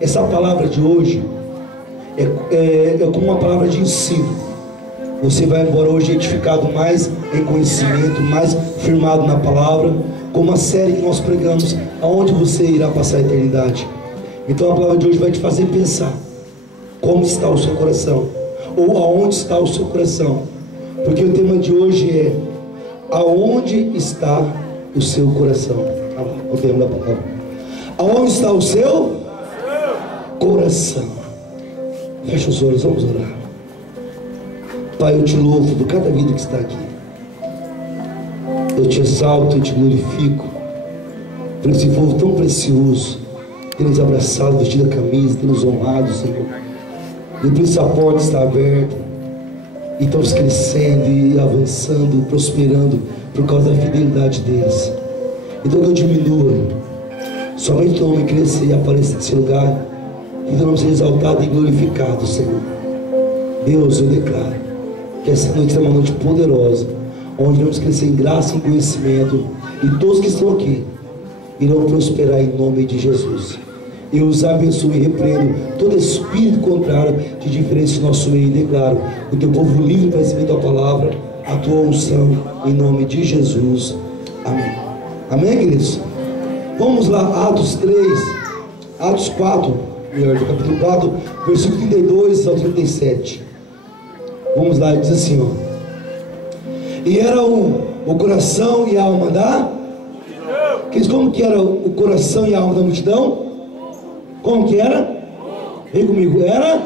Essa palavra de hoje é como uma palavra de ensino. Você vai embora hoje edificado mais em conhecimento, mais firmado na palavra, como a série que nós pregamos, aonde você irá passar a eternidade. Então a palavra de hoje vai te fazer pensar como está o seu coração, ou aonde está o seu coração, porque o tema de hoje é: aonde está o seu coração? O tema da palavra: aonde está o seu coração? Fecha os olhos, vamos orar. Pai, eu te louvo por cada vida que está aqui. Eu te exalto, eu te glorifico por esse povo tão precioso, ter nos abraçado, vestido a camisa, ter nos honrado, Senhor. E por isso a porta está aberta, e estamos crescendo e avançando, prosperando por causa da fidelidade deles. Então que eu diminua, somente o nome cresça e apareça nesse lugar, que o nome seja exaltado e glorificado, Senhor. Deus, eu declaro que essa noite é uma noite poderosa, onde vamos crescer em graça e em conhecimento, e todos que estão aqui irão prosperar em nome de Jesus. Eu os abençoo e repreendo todo espírito contrário de diferença no nosso meio, e declaro o teu povo livre para receber tua palavra, a tua unção, em nome de Jesus. Amém. Amém, queridos? Vamos lá, Atos 4, do capítulo 4, versículo 32 ao 37. Vamos lá, diz assim, ó: e era o coração e a alma da multidão. Como que era o coração e a alma da multidão? Como que era? Vem comigo. Era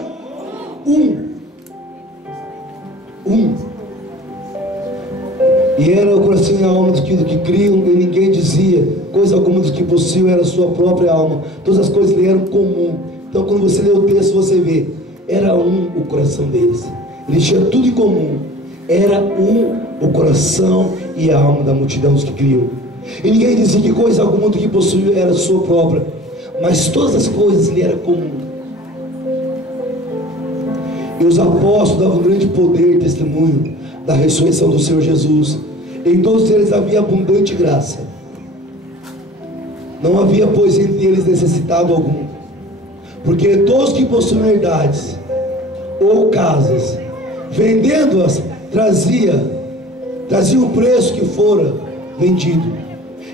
e era o coração e a alma do que criam, e ninguém dizia coisa alguma do que possuía, era a sua própria alma. Todas as coisas lhe eram comum. Então quando você lê o texto, você vê, era o coração deles. Eles tinham tudo em comum. Era o coração e a alma da multidão dos que criam. E ninguém dizia que coisa alguma do que possuía era a sua própria, mas todas as coisas lhe eram comum. E os apóstolos davam grande poder e testemunho da ressurreição do Senhor Jesus. Em todos eles havia abundante graça. Não havia, pois, entre eles necessitado algum, porque todos que possuíam herdades ou casas, vendendo-as, traziam o preço que fora vendido,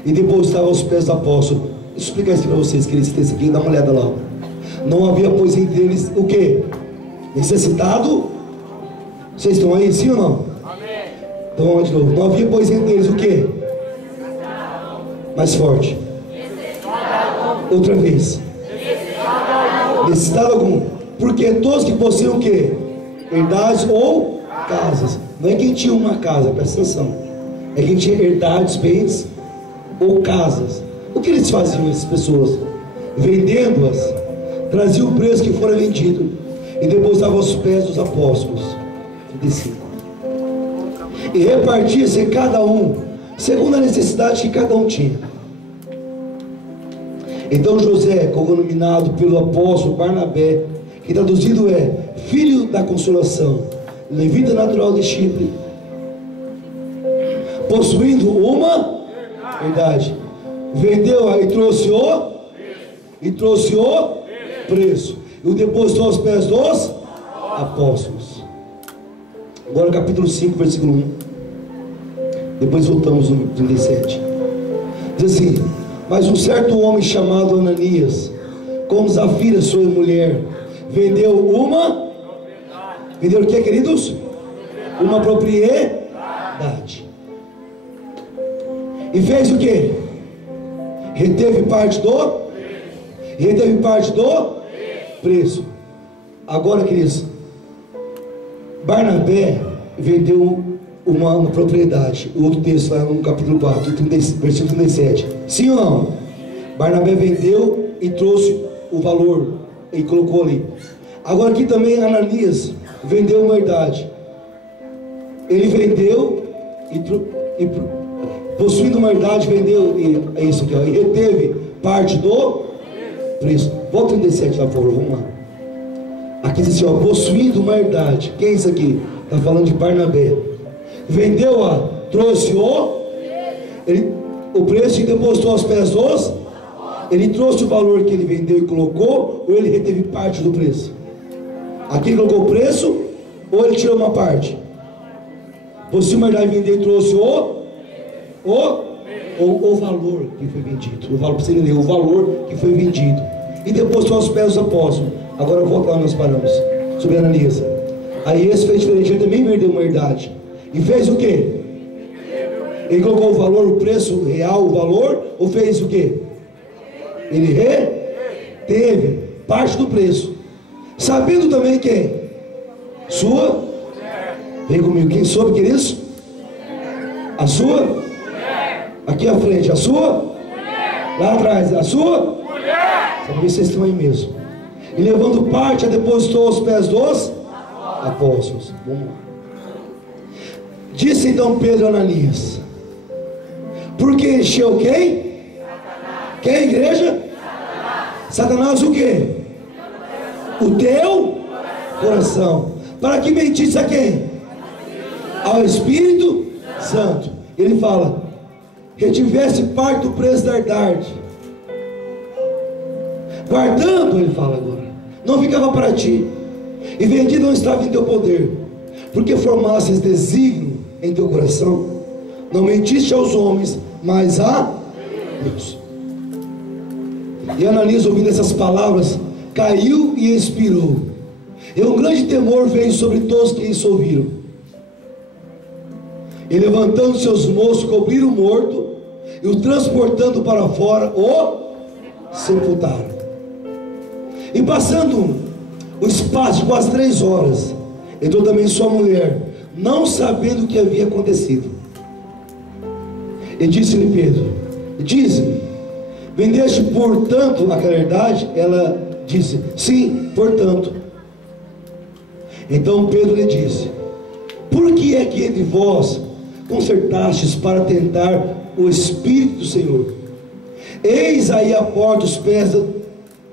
e depositavam aos pés do apóstolo. Deixa eu explicar isso para vocês, queridos. Esse texto aqui, dá uma olhada lá. Não havia, pois, entre eles o que? Necessitado. Vocês estão aí, sim ou não? Amém. Então vamos de novo. Não havia, pois, entre eles o que? Mais forte. Outra vez. Necessitado algum. Porque todos que possuíam o que? Herdades ou casas. Não é quem tinha uma casa, presta atenção. É quem tinha herdades, bens ou casas. O que eles faziam, essas pessoas? Vendendo-as, traziam o preço que fora vendido e depositavam aos pés dos apóstolos. 35. E repartia-se cada um segundo a necessidade que cada um tinha. Então José, cognominado pelo apóstolo Barnabé, que traduzido é filho da consolação, levita natural de Chipre, possuindo uma herdade, vendeu-a e trouxe o preço, e o depositou aos pés dos apóstolos. Agora capítulo 5, versículo 1. Depois voltamos no 37. Diz assim: mas um certo homem chamado Ananias, com Zafira sua mulher, vendeu o que, queridos? Uma propriedade. E fez o que? Reteve parte do preço. Agora, queridos, Barnabé vendeu uma propriedade. O outro texto lá no capítulo 4, versículo 37. Sim ou não? Barnabé vendeu e trouxe o valor e colocou ali. Agora aqui também Ananias vendeu uma herdade. Ele vendeu e possuindo uma herdade, vendeu, e é isso aqui, ó, e reteve parte do preço. Volta 37 lá, por favor, vamos lá. Aqui diz assim, ó, possuindo uma herdade. Quem é isso aqui? Está falando de Barnabé. Vendeu-a, trouxe o preço e depositou aos pés dos. Ele trouxe o valor que ele vendeu e colocou, ou ele reteve parte do preço? Aqui ele colocou o preço, ou ele tirou uma parte? Você mandar vender e trouxe o valor que foi vendido. O valor, para você entender, o valor que foi vendido. E depois aos pés dos apóstolos. Agora volta lá, nós paramos. Sobre Ananias. Aí esse fez diferente, ele também vendeu uma herdade. E fez o quê? Ele colocou o valor, o preço real, o valor, ou fez o quê? Ele reteve parte do preço. Sabendo também quem? Sua? Vem comigo, quem soube, queridos? A sua? Aqui à frente, a sua? Lá atrás, a sua? Só para ver se vocês estão aí mesmo. E levando parte, a depositou aos pés dos apóstolos. Vamos lá. Disse então Pedro a Ananias: porque encheu quem? Quem, igreja? Satanás o quê? O teu coração. Para que mentisse a quem? Ao Espírito Santo. Ele fala: retivesse parte do preço da herdade, guardando, ele fala agora, não ficava para ti, e vendido não estava em teu poder, porque formasses desígnio em teu coração, não mentiste aos homens, mas a Deus. E Ananias, ouvindo essas palavras, caiu e expirou, e um grande temor veio sobre todos que isso ouviram. E levantando seus moços, cobriram o morto, e o transportando para fora, o sepultaram. E passando o espaço de quase 3 horas, entrou também sua mulher, não sabendo o que havia acontecido. E disse-lhe Pedro: dize-me, vendeste portanto aquela herdade? Ela disse: sim, portanto. Então Pedro lhe disse: por que é que entre vós concertastes para tentar o Espírito do Senhor? Eis aí a porta os pés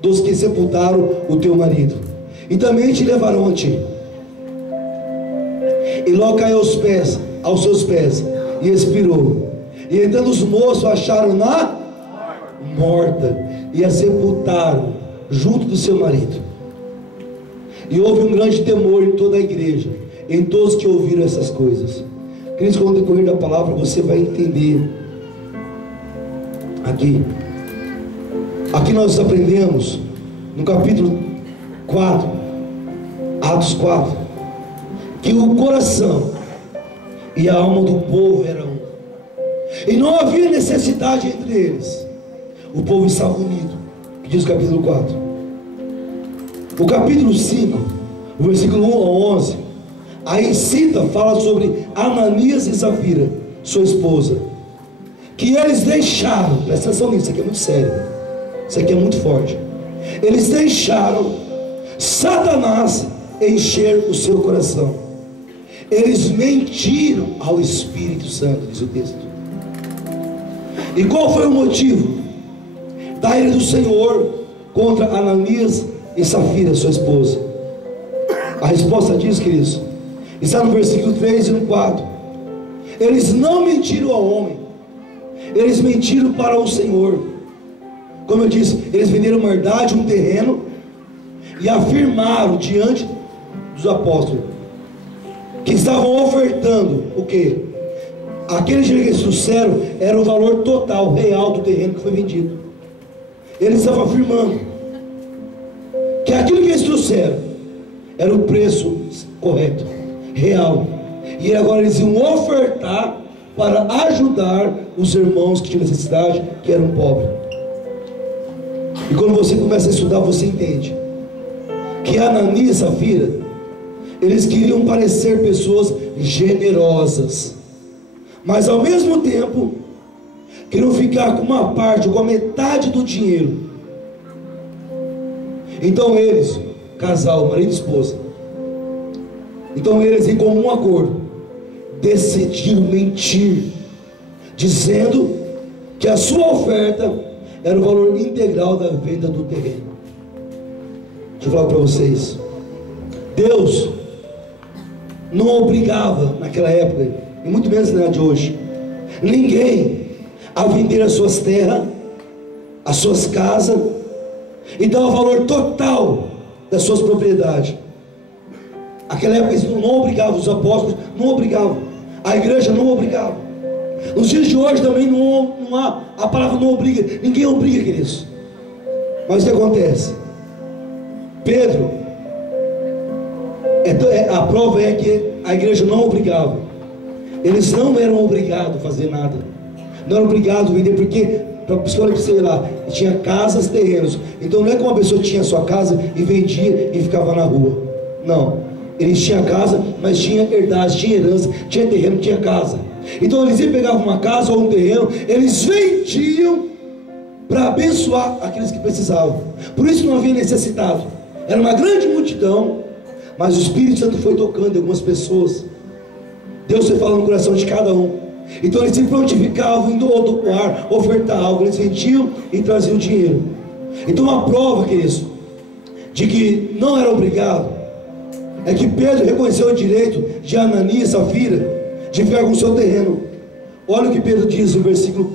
dos que sepultaram o teu marido, e também te levarão a ti. E logo caiu aos seus pés, e expirou. E entrando os moços, acharam-na morta, e a sepultaram junto do seu marido. E houve um grande temor em toda a igreja, em todos que ouviram essas coisas. Queridos, com o decorrer da palavra você vai entender. Aqui nós aprendemos no capítulo 4, Atos 4, que o coração e a alma do povo eram um, e não havia necessidade entre eles. O povo estava unido, que diz o capítulo 4. O capítulo 5, o versículo 1 ao 11, aí fala sobre Ananias e Safira, sua esposa, que eles deixaram, presta atenção nisso, isso aqui é muito sério, isso aqui é muito forte. Eles deixaram Satanás encher o seu coração. Eles mentiram ao Espírito Santo, diz o texto. E qual foi o motivo da ira do Senhor contra Ananias e Safira, sua esposa? A resposta diz, queridos, está no versículo 3 e no 4. Eles não mentiram ao homem, eles mentiram para o Senhor. Como eu disse, eles venderam uma herdade, um terreno, e afirmaram diante dos apóstolos que estavam ofertando o que? Aquele dinheiro que eles trouxeram era o valor total, real do terreno que foi vendido. Eles estavam afirmando que aquilo que eles trouxeram era o preço correto, real, e agora eles iam ofertar para ajudar os irmãos que tinham necessidade, que eram pobres. E quando você começa a estudar, você entende que Ananias e Safira, eles queriam parecer pessoas generosas, mas ao mesmo tempo queriam ficar com uma parte, com a metade do dinheiro. Então eles, casal, marido e esposa, então eles, em comum acordo, decidiram mentir, dizendo que a sua oferta era o valor integral da venda do terreno. Deixa eu falar para vocês, Deus não obrigava naquela época, e muito menos na de hoje, ninguém a vender as suas terras, as suas casas e dava valor total das suas propriedades. Naquela época eles não obrigavam, os apóstolos não obrigavam, a igreja não obrigava. Nos dias de hoje também não há, a palavra não obriga, ninguém obriga, queridos. Mas o que acontece? Pedro, a prova é que a igreja não obrigava. Eles não eram obrigados a fazer nada, não eram obrigados a vender, porque, sei lá, tinha casas, terrenos. Então não é que uma pessoa tinha sua casa e vendia e ficava na rua. Não, eles tinham casa, mas tinha herdade, tinha herança, tinha terreno, tinha casa. Então eles pegavam uma casa ou um terreno, eles vendiam para abençoar aqueles que precisavam. Por isso não havia necessitado. Era uma grande multidão, mas o Espírito Santo foi tocando em algumas pessoas. Deus foi falando no coração de cada um. Então eles se prontificavam em doar, ofertar algo. Eles vendiam e traziam dinheiro. Então uma prova, queridos, de que não era obrigado, é que Pedro reconheceu o direito de Ananias e Safira de ficar com o seu terreno. Olha o que Pedro diz no versículo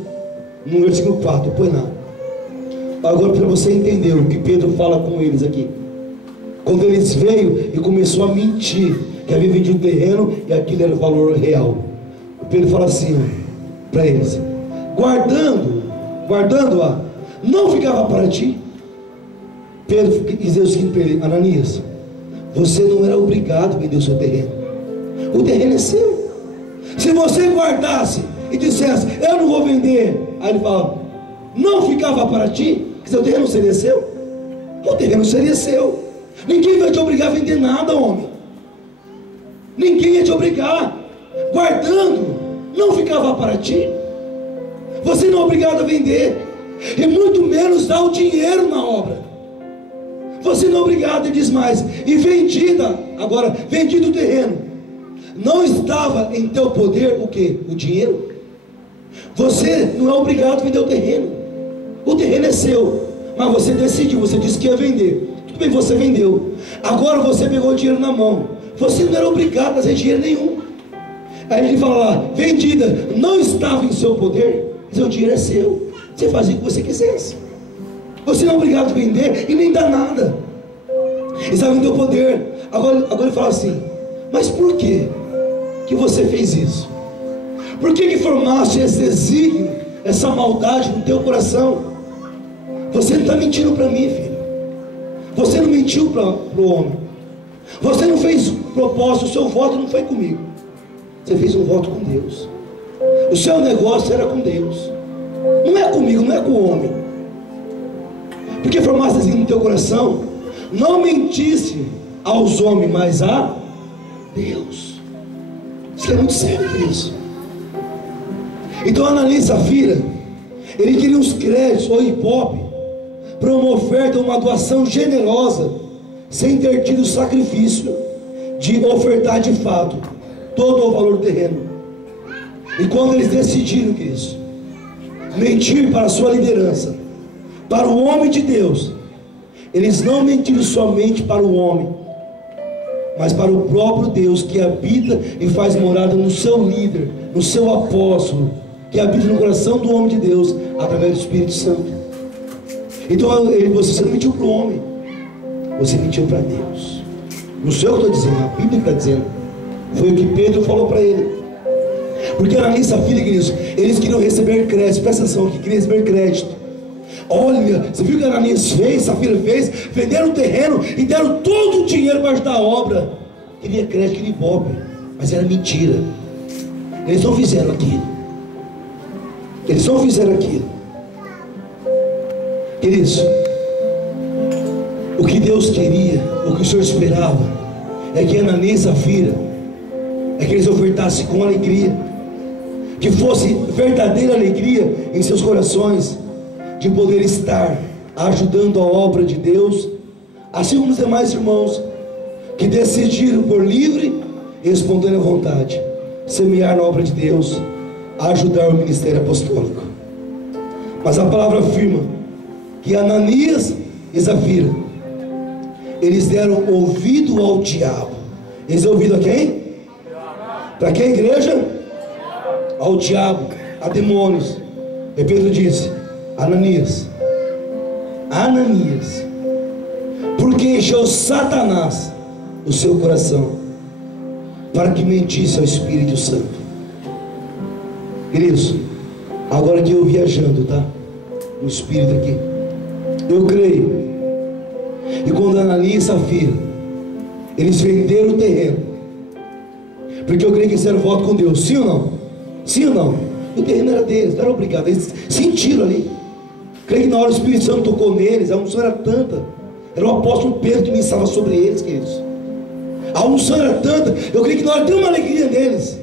4. Põe lá. Agora, para você entender o que Pedro fala com eles aqui. Quando eles veio e começou a mentir que havia vendido terreno e aquilo era o valor real, Pedro fala assim para eles: guardando-a, não ficava para ti. Pedro dizia o seguinte para ele: Ananias, você não era obrigado a vender o seu terreno. O terreno é seu. Se você guardasse e dissesse, eu não vou vender, aí ele fala, não ficava para ti, que seu terreno seria seu? O terreno seria seu. Ninguém vai te obrigar a vender nada, homem. Ninguém ia te obrigar. Guardando, não ficava para ti. Você não é obrigado a vender, e muito menos dar o dinheiro na obra. Você não é obrigado, e diz mais, e vendido o terreno, não estava em teu poder o que? O dinheiro. Você não é obrigado a vender o terreno. O terreno é seu, mas você decidiu, você disse que ia vender. Tudo bem, você vendeu. Agora você pegou o dinheiro na mão. Você não era obrigado a fazer dinheiro nenhum. Aí ele fala lá, vendida, não estava em seu poder. Seu dinheiro é seu. Você fazia o que você quisesse. Você não é obrigado a vender e nem dar nada. Estava em teu poder. Agora ele fala assim, mas por quê que você fez isso? Por que formaste esse desígnio, essa maldade no teu coração? Você não está mentindo para mim, filho. Você não mentiu para o homem. Você não fez propósito, o seu voto não foi comigo. Você fez um voto com Deus. O seu negócio era com Deus. Não é comigo, não é com o homem. Porque formaste desígnio no teu coração, não mentisse aos homens, mas a Deus. Isso é muito sério, por isso. Então Ananias e Safira, ele queria uns créditos ou hipópio para uma oferta, uma doação generosa, sem ter tido o sacrifício de ofertar de fato todo o valor do terreno. E quando eles decidiram que isso, mentir para a sua liderança, para o homem de Deus, eles não mentiram somente para o homem, mas para o próprio Deus que habita e faz morada no seu líder, no seu apóstolo, que habita no coração do homem de Deus através do Espírito Santo. Então você não mentiu para o homem, você mentiu para Deus. Não sei o que eu estou dizendo, a Bíblia está dizendo. Foi o que Pedro falou para ele. Porque Ananias e Safira, queridos, eles queriam receber crédito. Presta atenção aqui, queriam receber crédito. Olha, você viu o que Ananias fez, Safira fez? Venderam o terreno e deram todo o dinheiro para ajudar a obra. Queria crédito, queria ibope, mas era mentira. Eles não fizeram aquilo. Eles não fizeram aquilo. Queridos, o que Deus queria, o que o Senhor esperava, é que Ananias e Safira, é que eles ofertassem com alegria, que fosse verdadeira alegria em seus corações, de poder estar ajudando a obra de Deus, assim como os demais irmãos que decidiram por livre e espontânea vontade semear na obra de Deus, ajudar o ministério apostólico. Mas a palavra afirma que Ananias e Safira, eles deram ouvido ao diabo. Eles deram ouvido a quem? Para quem, igreja? Ao diabo, a demônios. E Pedro disse, Ananias, Ananias, porque encheu Satanás o seu coração para que mentisse ao Espírito Santo. Queridos, agora que eu viajando, tá? No Espírito aqui, eu creio. E quando Ananias e Safira, eles venderam o terreno, porque eu creio que eles fizeram voto com Deus, sim ou não? Sim ou não? O terreno era deles, não era obrigado, eles sentiram ali. Creio que na hora o Espírito Santo tocou neles, a unção era tanta. Era o apóstolo Pedro que ministrava sobre eles, queridos. A unção era tanta, eu creio que na hora deu uma alegria neles.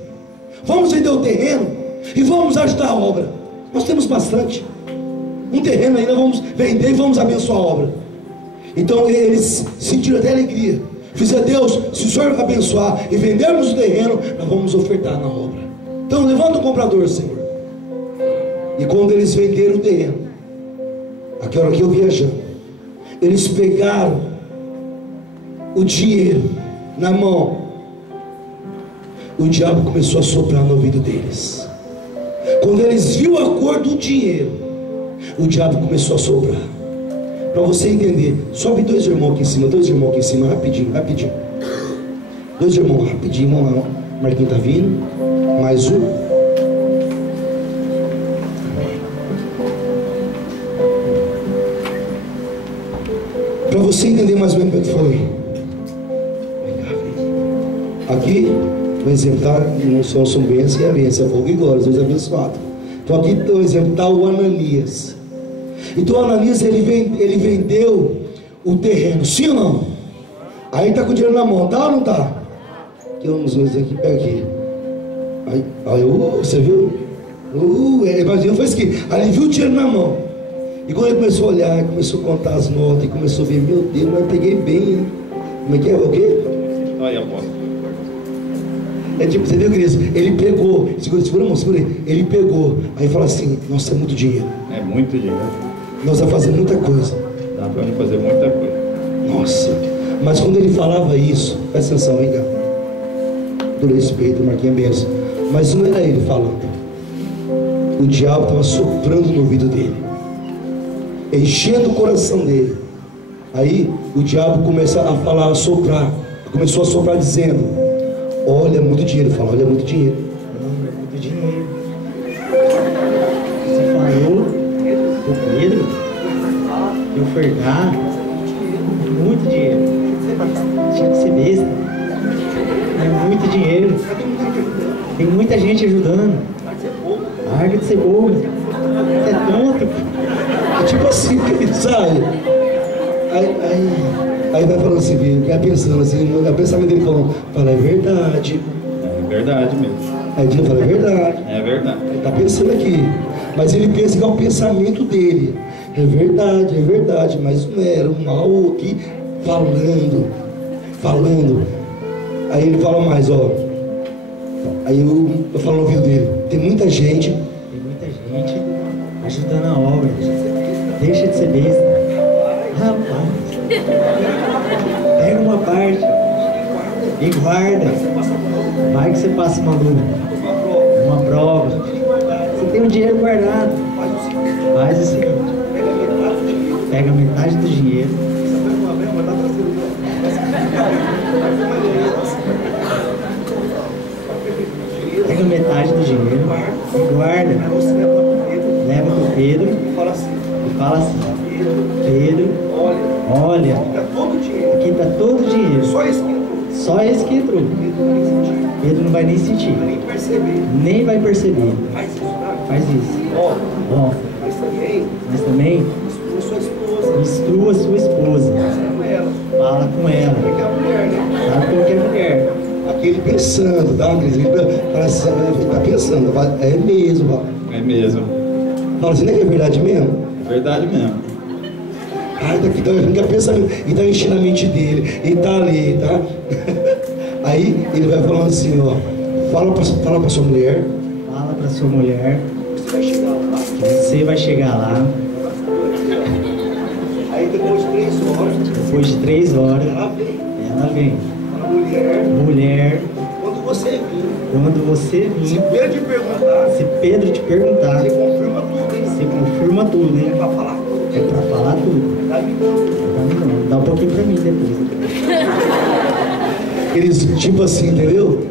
Vamos vender o terreno e vamos ajudar a obra. Nós temos bastante. Um terreno ainda vamos vender e vamos abençoar a obra. Então eles sentiram até alegria. Fizeram: Deus, se o Senhor abençoar e vendermos o terreno, nós vamos ofertar na obra. Então levanta o comprador, Senhor. E quando eles venderam o terreno, aquela hora que eu viajando, eles pegaram o dinheiro na mão. O diabo começou a soprar no ouvido deles. Quando eles viram a cor do dinheiro, o diabo começou a soprar. Para você entender, sobe dois irmãos aqui em cima, rapidinho. Dois irmãos, rapidinho, vamos lá. Marquinhos está vindo, mais um. Para você entender mais ou menos como é que foi. Aqui, um exemplo, tá? Não são bênçãos e a bênção, é fogo e glória, os dois abençoados. Então aqui, um exemplo, está o Ananias. Então o Ananias, ele vendeu o terreno, sim ou não? Aí está com o dinheiro na mão, tá ou não tá? Aqui, vamos ver aqui, pega aqui. Aí você viu? Imagina, foi isso aqui. Aí ele viu o dinheiro na mão. E quando ele começou a olhar, começou a contar as notas, e começou a ver: meu Deus, mas eu peguei bem, hein? Como é que é? O quê? Aí, apóstolo. É tipo, você viu, querido? Ele pegou, segura, irmão, segura aí. Ele pegou, aí fala assim: nossa, é muito dinheiro. É muito dinheiro. Nós vamos fazer muita coisa. Dá pra gente fazer muita coisa. Nossa, mas quando ele falava isso, presta atenção, vem cá. Do respeito, Marquinhos, benção. Mas não era ele falando. O diabo estava soprando no ouvido dele, enchendo o coração dele. Aí o diabo começa a falar, a soprar. Começou a soprar dizendo: olha, muito dinheiro. Fala: olha, muito dinheiro. Muito dinheiro. Você falou do Pedro de ofertar muito dinheiro. Tinha que ser besta. É muito dinheiro. Tem muita gente ajudando. Larga de ser bobo. Você é tonto. É tipo assim, sabe? Aí vai falando assim, vai pensando assim, o pensamento dele fala: é verdade. É verdade mesmo. Aí ele fala: é verdade. É verdade. Ele está pensando aqui, mas ele pensa que é o pensamento dele. É verdade, mas não era o mal aqui falando. Aí ele fala mais, ó. Aí eu falo no ouvido dele: tem muita gente ajudando a obra. Deixa de ser besta. Rapaz, pega uma parte e guarda. Vai que você passa uma luta, uma prova. Você tem um dinheiro guardado. Faz o seguinte: pega metade do dinheiro. Pega metade do dinheiro e guarda. Leva pro Pedro e fala assim: Pedro, olha, aqui está todo o dinheiro. Só esse que entrou. Pedro não vai nem sentir. Nem vai perceber. Faz isso. Ó. Mas também instrua a sua esposa. Fala com ela. Sabe como que é mulher? aqui ele pensando, tá? Ele tá pensando, é mesmo. É mesmo. Fala assim, não é que é verdade mesmo? É verdade mesmo. Ah, tá fica pensando, e tá enchendo a mente dele, e tá ali, tá? Aí ele vai falando assim, ó, fala pra sua mulher. Fala pra sua mulher. Você vai chegar lá. Aí depois de 3 horas. Depois de 3 horas. Ela vem. Mulher. Quando você vir. Se Pedro te perguntar. Você confirma tudo, hein? Você confirma tudo, hein? Pra falar tudo. É pra falar tudo. Não, dá um pouquinho pra mim depois. Eles, tipo assim, entendeu?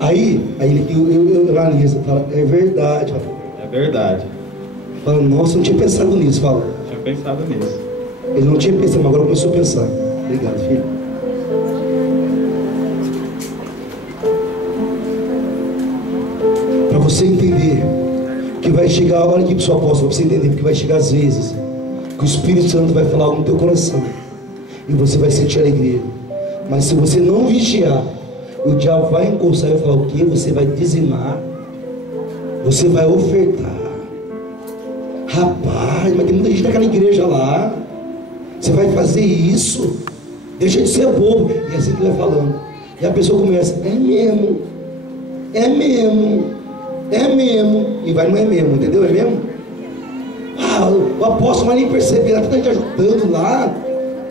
Aí eu lá nisso, fala, é verdade. É verdade. Fala, nossa, eu não tinha pensado nisso, fala. Tinha pensado nisso. Ele não tinha pensado, mas agora começou a pensar. Obrigado, filho. Para você entender que vai chegar, olha aqui para o seu apóstolo, para você entender, porque vai chegar às vezes que o Espírito Santo vai falar algo no teu coração e você vai sentir alegria. Mas se você não vigiar, o diabo vai encostar e vai falar o quê? Você vai dizimar, você vai ofertar. Rapaz, mas tem muita gente naquela igreja lá. Você vai fazer isso? Deixa de ser bobo. E assim que ele vai falando. E a pessoa começa, é mesmo. É mesmo. É mesmo. E vai, não é mesmo, entendeu? É mesmo? Ah, o apóstolo vai nem perceber, ela tá gente ajudando lá.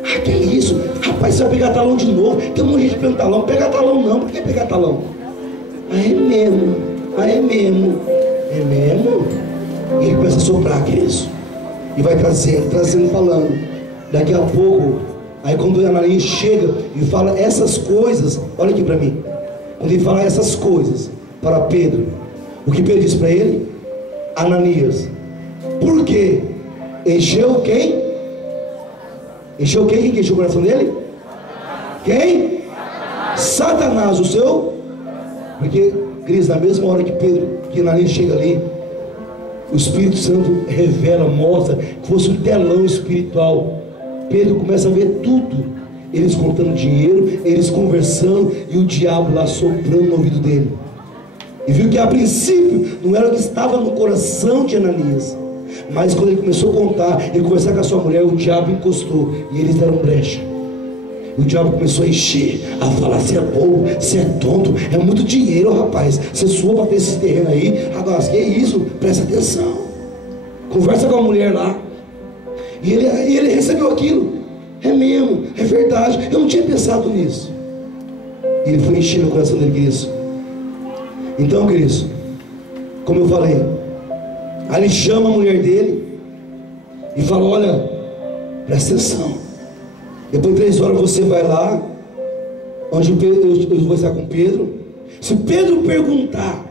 Ah, que é isso? Rapaz, você vai pegar talão de novo. Tem um monte de gente pegando talão. Pega talão não. Por que pegar talão? Ah, é mesmo. Ah, é mesmo. É mesmo? E ele começa a soprar, queridos. E vai trazendo, falando. Daqui a pouco, aí quando o Ananias chega e fala essas coisas, olha aqui para mim. Quando ele fala essas coisas para Pedro, o que Pedro disse para ele? Ananias, por quê? Encheu quem? Encheu quem? Quem encheu o coração dele? Quem? Satanás, o seu? Porque, Cris, na mesma hora que Ananias chega ali, o Espírito Santo revela, mostra que fosse um telão espiritual. Pedro começa a ver tudo, eles contando dinheiro, eles conversando e o diabo lá soprando no ouvido dele. E viu que a princípio não era o que estava no coração de Ananias, mas quando ele começou a contar, ele conversar com a sua mulher, o diabo encostou e eles deram brecha. O diabo começou a encher, a falar, você é bobo, você é tonto, é muito dinheiro, rapaz, você suou para ter esse terreno aí. Agora, que é isso? Presta atenção, conversa com a mulher lá. E ele recebeu aquilo. É mesmo, é verdade, eu não tinha pensado nisso. E ele foi enchendo o coração dele, queridos. Então, queridos, como eu falei, aí ele chama a mulher dele e fala, olha, presta atenção, depois de 3 horas você vai lá onde eu vou estar com Pedro. Se Pedro perguntar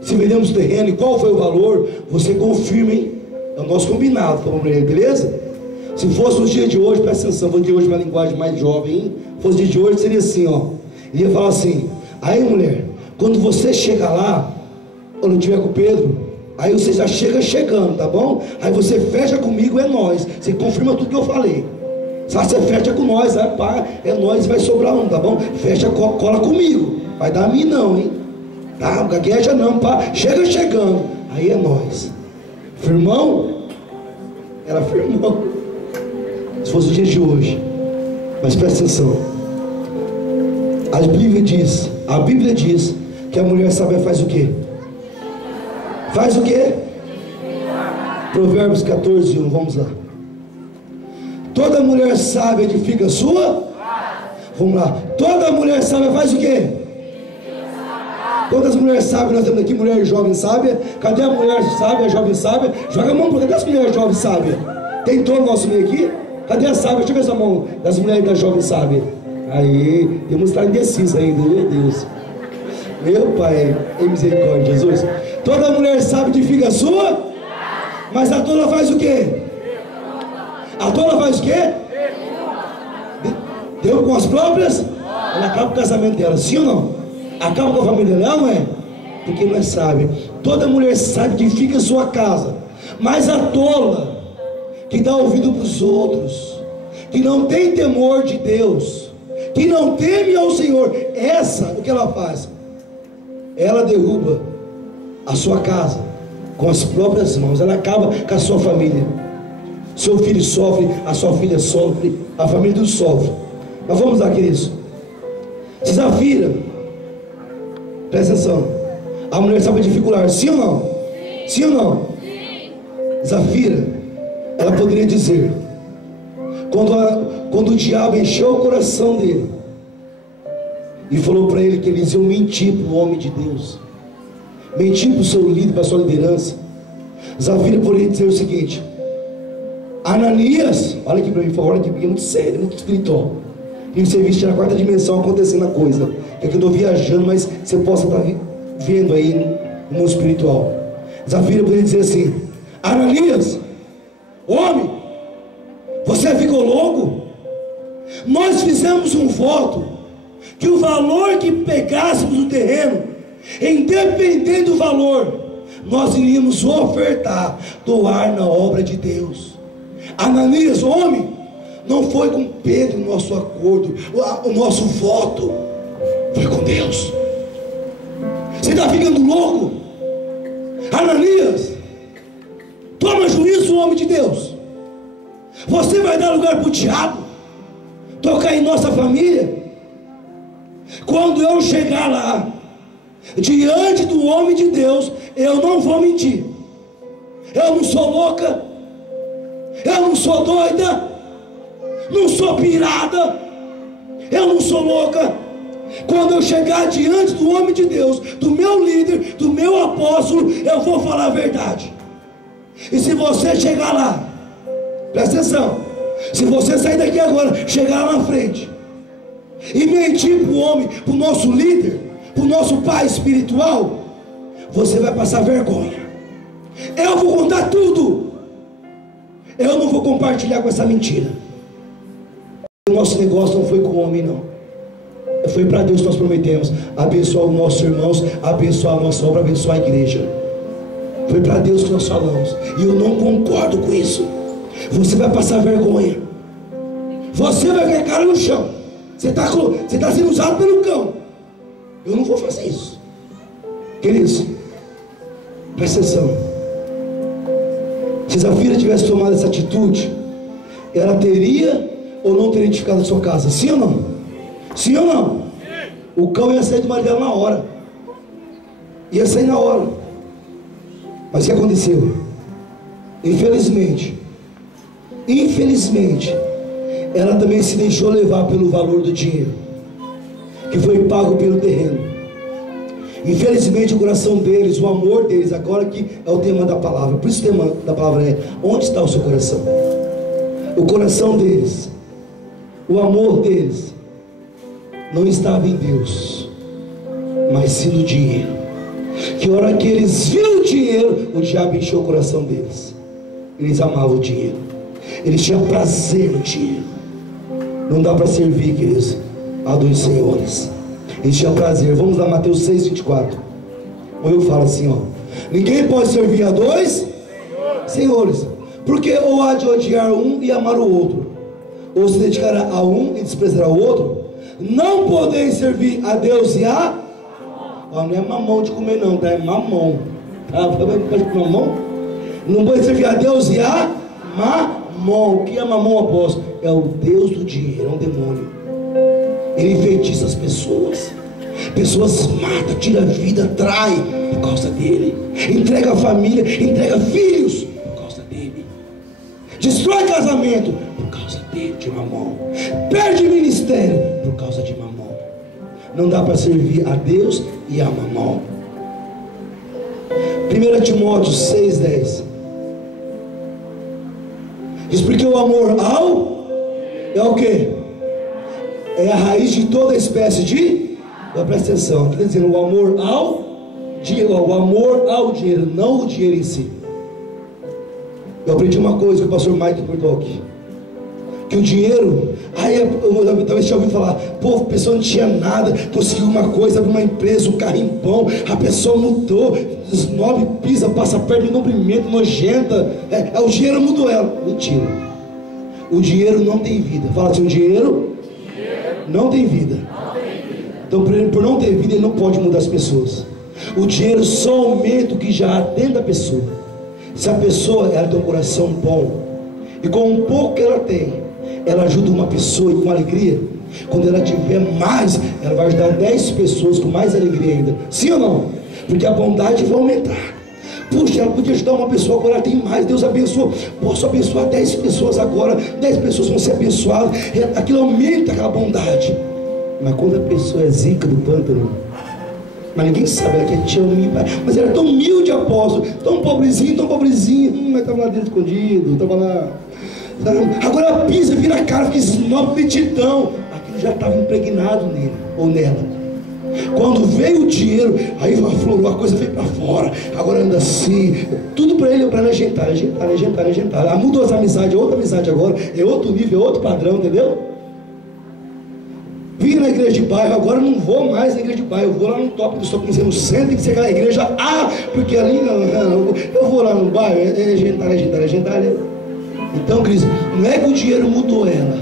se vendemos o terreno e qual foi o valor, você confirma, hein? É o nosso combinado, tá bom, beleza? Se fosse no dia de hoje, presta atenção, vou de hoje uma linguagem mais jovem, hein? Se fosse o dia de hoje, seria assim, ó. Ele ia falar assim, aí mulher, quando você chegar lá, quando eu estiver com o Pedro, aí você já chega chegando, tá bom? Aí você fecha comigo, é nós. Você confirma tudo que eu falei. Se você fecha com nós, pá, é nós, vai sobrar um, tá bom? Fecha, cola comigo. Vai dar a mim não, hein? Tá? Gagueja não, pá. Chega chegando. Aí é nós. Firmão? Era firmão. Se fosse o dia de hoje. Mas presta atenção. A Bíblia diz que a mulher sábia faz o quê? Faz o quê? Provérbios 14:1, vamos lá. Toda mulher sábia edifica a sua? Vamos lá. Toda mulher sábia faz o quê? Quantas mulheres sábias nós temos aqui? Mulher jovem sábia. Cadê a mulher sábia, jovem sábia? Joga a mão para cadê as mulheres jovens sábias? Tem todo o nosso meio aqui? Cadê a sábia? Deixa eu ver essa mão das mulheres da jovem sábia. Aí, temos que estar indecisos ainda, meu Deus. Meu Pai, em misericórdia, Jesus. Toda mulher sábia edifica a sua, mas a tola faz o quê? A tola faz o quê? Deu com as próprias? Ela acaba com o casamento dela, sim ou não? Acaba com a família dela, não é? Porque não é sábia. Toda mulher sábia edifica a sua casa, mas a tola, que dá ouvido para os outros, que não tem temor de Deus, que não teme ao Senhor, essa, o que ela faz? Ela derruba a sua casa com as próprias mãos. Ela acaba com a sua família. Seu filho sofre, a sua filha sofre, a família do sofre. Mas vamos lá, queridos. Zafira, presta atenção, a mulher sabe dificuldade, sim ou não? Sim ou não? Zafira, ela poderia dizer, quando o diabo encheu o coração dele e falou para ele que eles iam mentir para o homem de Deus, mentir para o seu líder, para a sua liderança, Zafira poderia dizer o seguinte: Ananias, olha aqui para mim, olha aqui, é muito sério, muito espiritual. E você viste na quarta dimensão acontecendo a coisa. É que eu estou viajando, mas você possa estar vendo aí no mundo espiritual. Zafira poderia dizer assim: Ananias, homem, você ficou louco? Nós fizemos um voto que o valor que pegássemos do terreno, independente do valor, nós iríamos ofertar, doar na obra de Deus. Ananias, homem, não foi com Pedro o nosso acordo, o nosso voto foi com Deus. Você está ficando louco? Ananias, toma juízo, homem de Deus. Você vai dar lugar para o diabo tocar em nossa família? Quando eu chegar lá, diante do homem de Deus, eu não vou mentir. Eu não sou louca, eu não sou doida, não sou pirada, eu não sou louca. Quando eu chegar diante do homem de Deus, do meu líder, do meu apóstolo, eu vou falar a verdade. E se você chegar lá, presta atenção, se você sair daqui agora, chegar lá na frente e mentir para o homem, para o nosso líder, para o nosso pai espiritual, você vai passar vergonha. Eu vou contar tudo, eu não vou compartilhar com essa mentira. O nosso negócio não foi com o homem, não. Foi para Deus que nós prometemos abençoar os nossos irmãos, abençoar a nossa obra, abençoar a igreja. Foi para Deus que nós falamos. E eu não concordo com isso. Você vai passar vergonha, você vai ver a cara no chão. Você está sendo usado pelo cão. Eu não vou fazer isso. Queridos, presta atenção. Se Zafira tivesse tomado essa atitude, ela teria ou não teria edificado a sua casa? Sim ou não? Sim ou não? O cão ia sair do marido dela na hora. Ia sair na hora. Mas o que aconteceu? Infelizmente, ela também se deixou levar pelo valor do dinheiro que foi pago pelo terreno. Infelizmente o coração deles, o amor deles, agora que é o tema da palavra, por isso o tema da palavra é: onde está o seu coração? O coração deles, o amor deles não estava em Deus, mas sim no dinheiro. Que a hora que eles viram o dinheiro, o diabo encheu o coração deles. Eles amavam o dinheiro, eles tinham prazer no dinheiro. Não dá para servir, queridos, a dois senhores. Eles tinham prazer. Vamos lá, Mateus 6:24. Ou eu falo assim, ó: ninguém pode servir a dois senhores, porque ou há de odiar um e amar o outro, ou se dedicará a um e desprezará o outro. Não podeis servir a Deus e a... Ó, não é mamão de comer não, tá? É mamão, tá? Pode comer mamão? Não pode servir a Deus e a mamão. O que é mamão, apóstolo? É o Deus do dinheiro, é um demônio. Ele enfeitiça as pessoas. Pessoas matam, tira a vida, trai por causa dele. Entrega a família, entrega filhos por causa dele. Destrói casamento por causa dele, de mamão. Perde ministério por causa de mamão. Não dá para servir a Deus e a mamão. 1 Timóteo 6:10 diz: porque o amor ao é o que? É a raiz de toda espécie de... Presta atenção, está dizendo o amor ao dinheiro, o amor ao dinheiro, não o dinheiro em si. Eu aprendi uma coisa com o pastor Mike Portoque, que o dinheiro, talvez tinha ouvido falar, pô, a pessoa não tinha nada, conseguiu uma coisa, abriu uma empresa, um carrimpão, a pessoa mudou, esnobe, pisa, passa perto de nobrimento, nojenta, o dinheiro mudou ela. Mentira. O dinheiro não tem vida. Fala assim: o dinheiro não tem vida. Então, por não ter vida, ele não pode mudar as pessoas. O dinheiro só aumenta o que já há dentro da pessoa. Se a pessoa, ela tem um coração bom, e com um pouco que ela tem, ela ajuda uma pessoa e com alegria, quando ela tiver mais, ela vai ajudar 10 pessoas com mais alegria ainda. Sim ou não? Porque a bondade vai aumentar. Puxa, ela podia ajudar uma pessoa, agora ela tem mais, Deus abençoou. Posso abençoar 10 pessoas agora, 10 pessoas vão ser abençoadas. Aquilo aumenta aquela bondade. Mas quando a pessoa é zica do pântano, mas ninguém sabe, ela quer te amar, mas ela é tão humilde, apóstolo, tão pobrezinho, mas estava lá dentro escondido, estava lá. Agora pisa, vira a cara, fica esnobe, metidão. Aquilo já estava impregnado nele ou nela. Quando veio o dinheiro, aí aflorou, a coisa veio para fora. Agora anda assim, tudo para ele é gentalha. Ah, mudou as amizades, é outra amizade agora, é outro nível, é outro padrão, entendeu? Vim na igreja de bairro, agora não vou mais na igreja de bairro, eu vou lá no top do São no centro, tem que ser aquela igreja A, porque ali não, eu vou lá no bairro, é gentalha. Então, Cris, não é que o dinheiro mudou ela,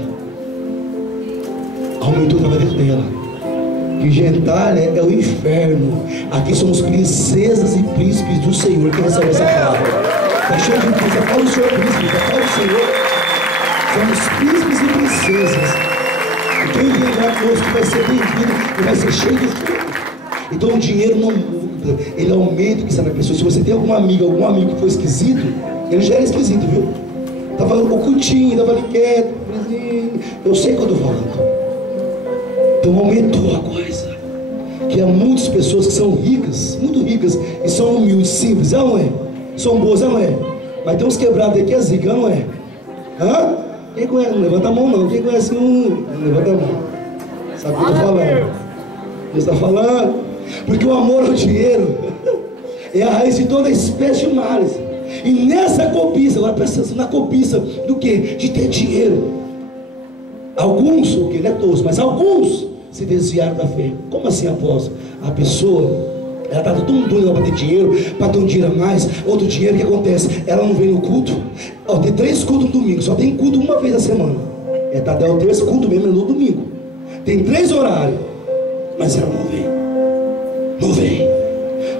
aumentou o trabalho dela. Que gentalha é o inferno. Aqui somos princesas e príncipes do Senhor. Quem recebe essa palavra? Está cheio de príncipe. Fala o Senhor príncipe, fala o Senhor. Somos príncipes e princesas. E quem vier lá conosco vai ser bem-vindo e vai ser cheio de fogo. Então o dinheiro não muda, ele aumenta o que está na pessoa. Se você tem algum amigo que foi esquisito, ele já era esquisito, viu? Estava ocultinho, estava ali quieto, eu sei o que eu estou falando. Então aumentou a coisa. Que há muitas pessoas que são ricas, muito ricas, e são humildes, simples, não é? São boas, não é? Mas tem uns quebrados aqui, as ricas, não é? Hã? Quem conhece? Não levanta a mão não. Quem conhece um? Não levanta a mão. Sabe o que eu estou falando? Deus está falando. Porque o amor ao dinheiro é a raiz de toda espécie de males. E nessa cobiça, agora presta atenção, na cobiça do que? De ter dinheiro. Alguns, o que? Não é todos, mas alguns se desviaram da fé. Como assim, apóstolo? A pessoa, ela está tão doida para ter dinheiro, para ter um dinheiro a mais, outro dinheiro, o que acontece? Ela não vem no culto. Ó, tem 3 cultos no domingo, só tem culto uma vez na semana. Até o 3º culto mesmo é no domingo. Tem 3 horários, mas ela não vem. Não vem.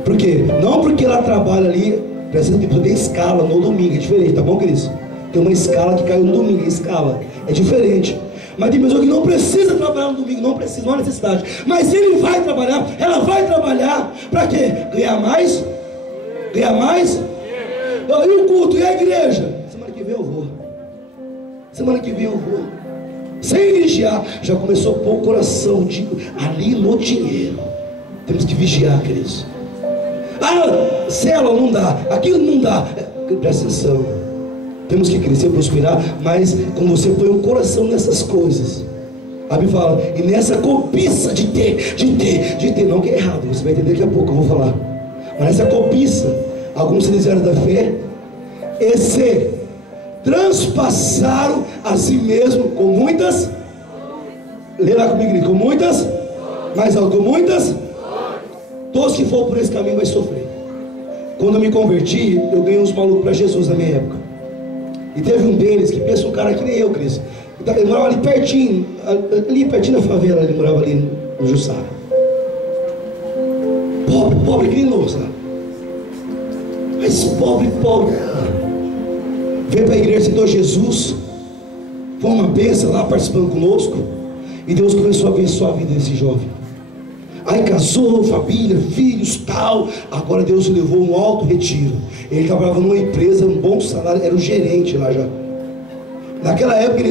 Por quê? Não porque ela trabalha ali, precisa de ter escala no domingo, é diferente, tá bom, Cris? Tem uma escala que caiu no domingo, escala, é diferente. Mas tem pessoa que não precisa trabalhar no domingo, não precisa, não há necessidade. Mas ele vai trabalhar, ela vai trabalhar, para quê? Ganhar mais? Ganhar mais? E o culto, e a igreja? Semana que vem eu vou. Semana que vem eu vou. Sem vigiar, já começou a pôr o coração ali no dinheiro. Temos que vigiar, queridos. Ah, célula não dá, aquilo não dá. Presta atenção. Temos que crescer, prosperar, mas quando você põe o coração nessas coisas, a Bíblia fala, e nessa cobiça de ter, não que é errado, você vai entender daqui a pouco, eu vou falar. Mas nessa cobiça, alguns se desviaram da fé, e se transpassaram a si mesmo com muitas, lê lá comigo, com muitas, mais alto, com muitas, todos que for por esse caminho vai sofrer. Quando eu me converti, eu ganhei uns malucos para Jesus na minha época. E teve um deles que pensa um cara que nem eu, Cris. Ele morava ali pertinho da favela, ele morava ali no Jussara. Pobre que nem nós, sabe? Mas pobre. Veio para a igreja, aceitou Jesus. Foi uma bênção lá participando conosco. E Deus começou a abençoar a vida desse jovem. Aí casou, família, filhos, tal. Agora Deus o levou a um alto retiro. Ele trabalhava numa empresa, um bom salário, era o gerente lá já. Naquela época,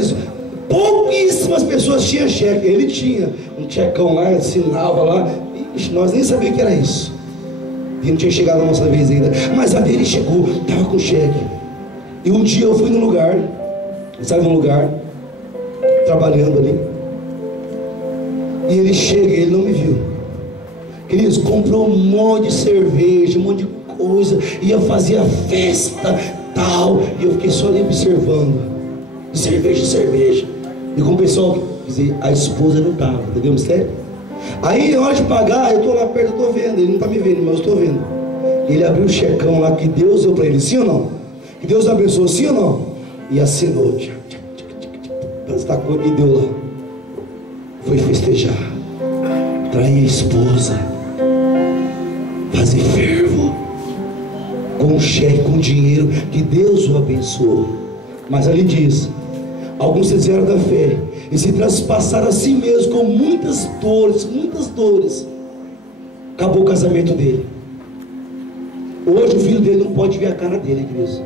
pouquíssimas pessoas tinham cheque. Ele tinha um checão lá, assinava lá. Ixi, nós nem sabíamos o que era isso. E não tinha chegado a nossa vez ainda. Mas a dele chegou, estava com cheque. E um dia eu fui num lugar, trabalhando ali. E ele chega e ele não me viu. Queridos, comprou um monte de cerveja, um monte de coisa, ia fazer a festa, tal, e eu fiquei só ali observando, cerveja, e com o pessoal, quer dizer, a esposa não estava, entendeu, mistério? Aí, na hora de pagar, eu estou lá perto, eu estou vendo, ele não está me vendo, mas eu estou vendo, ele abriu o checão lá, que Deus deu para ele, sim ou não? Que Deus abençoou, sim ou não? E assinou, e deu lá, foi festejar, trair a esposa, fazer fervo, com um cheque, com dinheiro que Deus o abençoou. Mas ali diz, alguns se desviaram da fé e se transpassaram a si mesmo com muitas dores. Acabou o casamento dele. Hoje o filho dele não pode ver a cara dele, queridos.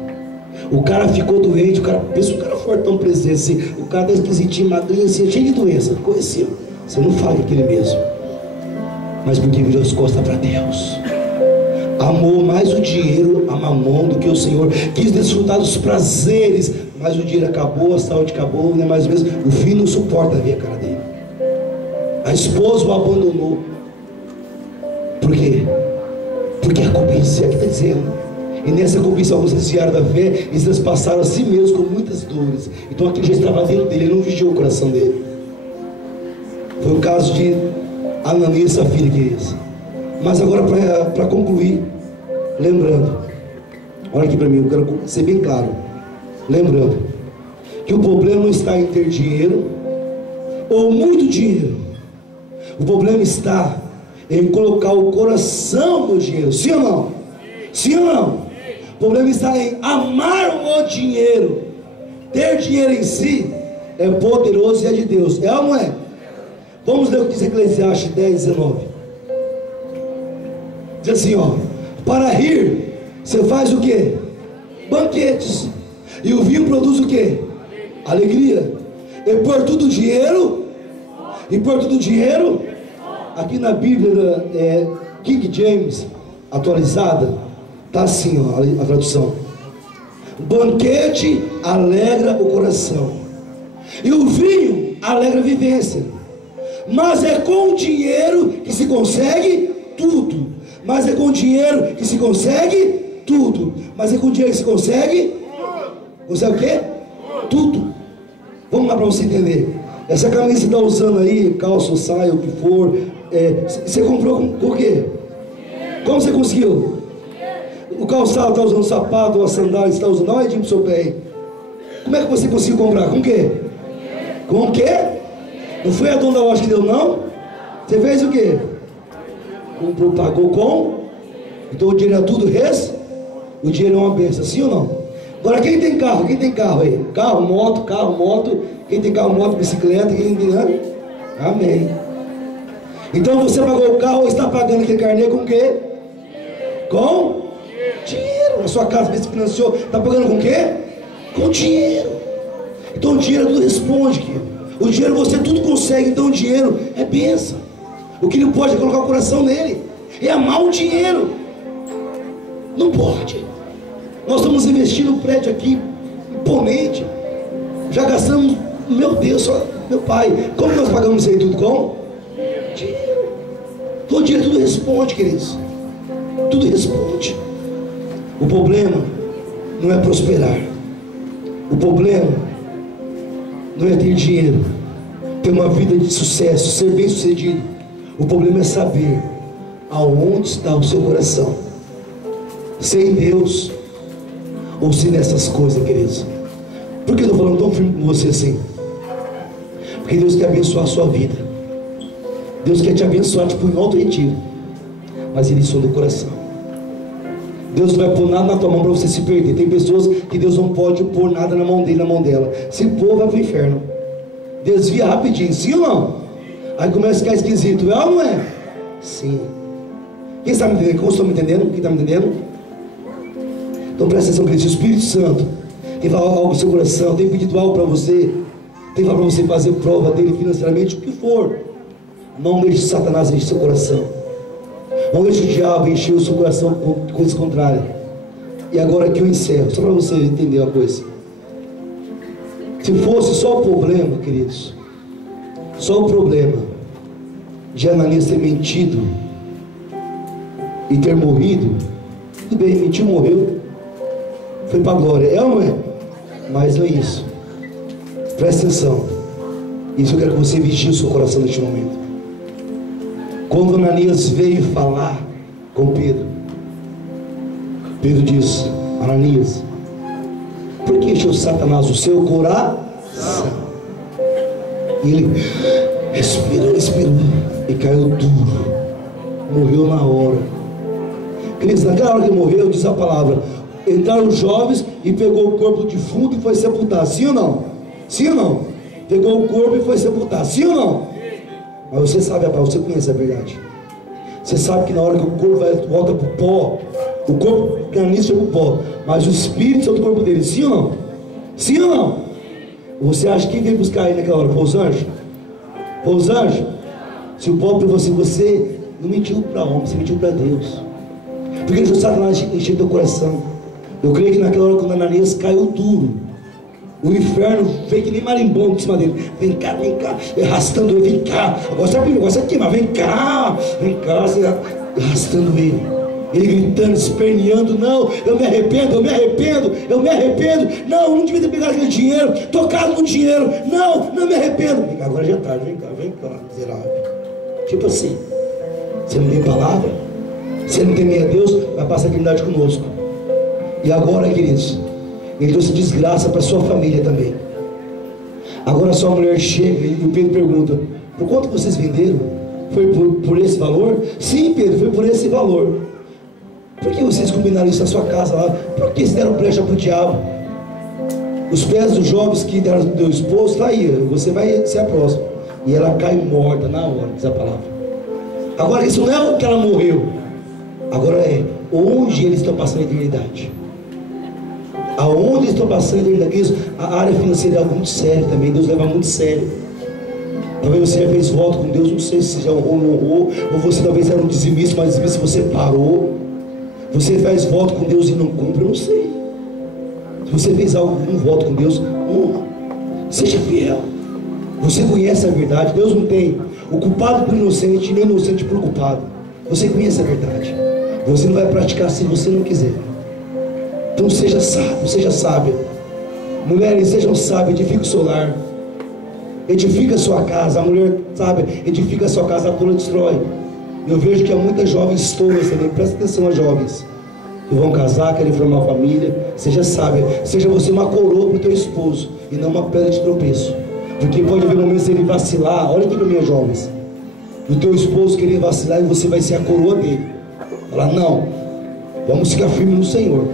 O cara ficou doente, pensa um cara fortão presente assim, o cara tá esquisitinho, magrinho assim, cheio de doença, conheceu. Você não fala aquele mesmo. Mas porque virou as costas para Deus, amou mais o dinheiro, a mamão, do que o Senhor, quis desfrutar dos prazeres, mas o dinheiro acabou, a saúde acabou, não é mais o mesmo. O filho não suporta ver a cara dele. A esposa o abandonou. Por quê? Porque a cobiça é que está dizendo. E nessa cobiça alguns desviaram da fé e eles passaram a si mesmos com muitas dores. Então aquilo já estava dentro dele, ele não vigiou o coração dele. Foi o caso de Ananias e Safira, queridos. Mas agora para concluir, lembrando, olha aqui para mim, eu quero ser bem claro. Lembrando que o problema não está em ter dinheiro ou muito dinheiro. O problema está em colocar o coração no dinheiro. Sim ou não? Sim ou não? O problema está em amar o dinheiro. Ter dinheiro em si é poderoso e é de Deus. É ou não é? Vamos ler o que diz Eclesiastes 10:19. Diz assim, ó: para rir, você faz o quê? Banquetes. E o vinho produz o quê? Alegria. E por tudo dinheiro. E por tudo dinheiro. Aqui na Bíblia King James atualizada, está assim, ó, a tradução: banquete alegra o coração, e o vinho alegra a vivência. Mas é com dinheiro que se consegue tudo. Mas é com dinheiro que se consegue tudo. Mas é com dinheiro que se consegue. Consegue o quê? Tudo. Vamos lá para você entender. Essa camisa que você está usando aí, calça, saia, o que for, você comprou com o quê? Como você conseguiu? O calçado está usando sapato, ou a sandália está usando, olha para o seu pé aí. Como é que você conseguiu comprar? Com o quê? Com o quê? Não foi a dona da loja que deu, não? Você fez o quê? Comprou, pagou com? Então o dinheiro é tudo o dinheiro é uma bênção, sim ou não? Agora quem tem carro? Quem tem carro aí? Carro, moto. Quem tem carro, moto, bicicleta, quem tem... Amém. Então você pagou o carro ou está pagando aquele carnê com o quê? Com dinheiro. Na sua casa você financiou, está pagando com o quê? Com dinheiro. Então o dinheiro tudo responde, querido. O dinheiro você tudo consegue, então o dinheiro é bênção. O que não pode é colocar o coração nele, é amar o dinheiro. Não pode. Nós estamos investindo um prédio aqui imponente. Já gastamos, meu Deus, só, meu pai. Como nós pagamos isso aí tudo com? Dinheiro. Então o dinheiro tudo responde, queridos. Tudo responde. O problema não é prosperar. O problema não é ter dinheiro, ter uma vida de sucesso, ser bem sucedido. O problema é saber aonde está o seu coração. Se em Deus ou se nessas coisas, queridos. Por que eu estou falando tão firme com você assim? Porque Deus quer abençoar a sua vida. Deus quer te abençoar, tipo em alto retiro. Mas Ele sonda o coração. Deus não vai pôr nada na tua mão para você se perder. Tem pessoas que Deus não pode pôr nada na mão dele, na mão dela. Se pôr, vai para o inferno. Desvia rapidinho, sim ou não? Aí começa a ficar esquisito, é ou não é? Sim. Quem está me entendendo? Como estou me entendendo? Quem está me entendendo? Então presta atenção, querido. O Espírito Santo tem falado algo no seu coração, tem pedido algo para você, tem falado para você fazer prova dele financeiramente, o que for. Não deixe Satanás encher seu coração. Não deixe o diabo encher o seu coração com coisas contrárias. E agora que eu encerro, só para você entender uma coisa. Se fosse só o problema, queridos, só o problema de Ananias ter mentido e ter morrido, tudo bem, mentiu, morreu, foi para a glória, é ou não é? Mas não é isso. Presta atenção. Isso eu quero que você vigie o seu coração neste momento. Quando Ananias veio falar com Pedro, Pedro disse: Ananias, por que encheu Satanás o seu coração? E ele respirou e caiu duro, morreu na hora. Queridos, naquela hora que ele morreu, diz a palavra, entraram os jovens e pegou o corpo do defunto e foi sepultar. Sim ou não? Sim ou não? Pegou o corpo e foi sepultar. Sim ou não? Mas você sabe, você conhece a verdade. Você sabe que na hora que o corpo volta para o pó, o corpo Ananias foi para o pó, mas o espírito saiu do corpo dele. Sim ou não? Sim ou não? Você acha que quem veio buscar ele naquela hora? Foi os anjos? Foi os anjos? Se o povo para você não mentiu para homem, você mentiu para Deus. Porque ele foi Satanás encher teu coração. Eu creio que naquela hora quando Ananias caiu duro, O inferno vem que nem marimbondo em cima dele. Vem cá, arrastando ele, vem cá. Agora sabe o negócio aqui, mas vem cá, assim, arrastando ele. Ele gritando, esperneando: não, eu me arrependo. Não devia ter pegado aquele dinheiro, tocado no dinheiro. Não me arrependo. Vem cá, agora já é tarde, vem cá, miserável. Tipo assim, você não tem palavra, você não teme a Deus, vai passar a eternidade conosco. E agora, queridos, ele trouxe desgraça para sua família também. Agora sua mulher chega e o Pedro pergunta: por quanto vocês venderam? Foi por esse valor? Sim, Pedro, foi por esse valor. Por que vocês combinaram isso na sua casa lá? Por que vocês deram brecha para o diabo? Os pés dos jovens que deram do esposo, está aí, você vai ser a próxima. E ela cai morta na hora, diz a palavra. Agora isso não é o que ela morreu, agora é onde eles estão passando a eternidade. Aonde eles estão passando a eternidade. Isso, a área financeira é algo muito sério também, Deus leva muito sério. Talvez você já fez voto com Deus, não sei se já honrou ou não honrou, ou você talvez era um dizimista, mas dizimista você parou. Você faz voto com Deus e não cumpre, eu não sei. Se você fez algum voto com Deus, honra, seja fiel. Você conhece a verdade. Deus não tem o culpado por inocente, nem o inocente por culpado. Você conhece a verdade. Você não vai praticar se você não quiser. Então seja sábio, seja sábia. Mulheres, sejam sábias, edifica o seu lar, edifica a sua casa. A mulher sábia edifica a sua casa, a tola destrói. Eu vejo que há muitas jovens tolas também. Presta atenção, as jovens que vão casar, querem formar uma família. Seja sábia, seja você uma coroa para o teu esposo e não uma pedra de tropeço. Porque pode haver momentos ele vacilar. Olha aqui para minhas jovens, o teu esposo querer vacilar e você vai ser a coroa dele. Falar: não, vamos ficar firmes no Senhor.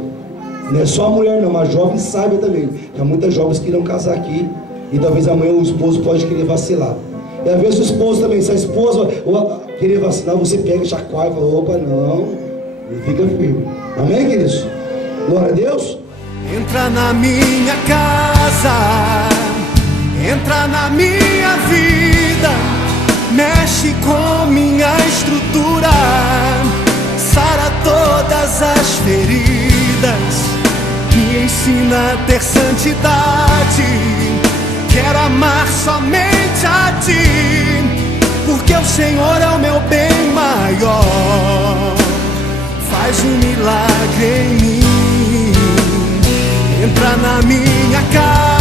Não é só a mulher não, mas a jovem sábia também. Que há muitas jovens que irão casar aqui e talvez amanhã o esposo pode querer vacilar. E às vezes o esposo também, se a esposa querer vacilar, você pega, chacoalha e fala: opa, não, e fica firme. Amém, queridos? Glória a Deus. Entra na minha casa, entra na minha vida, mexe com minha estrutura, sara todas as feridas, me ensina a ter santidade. Quero amar somente a Ti, porque o Senhor é o meu bem maior. Faz um milagre em mim. Entra na minha casa,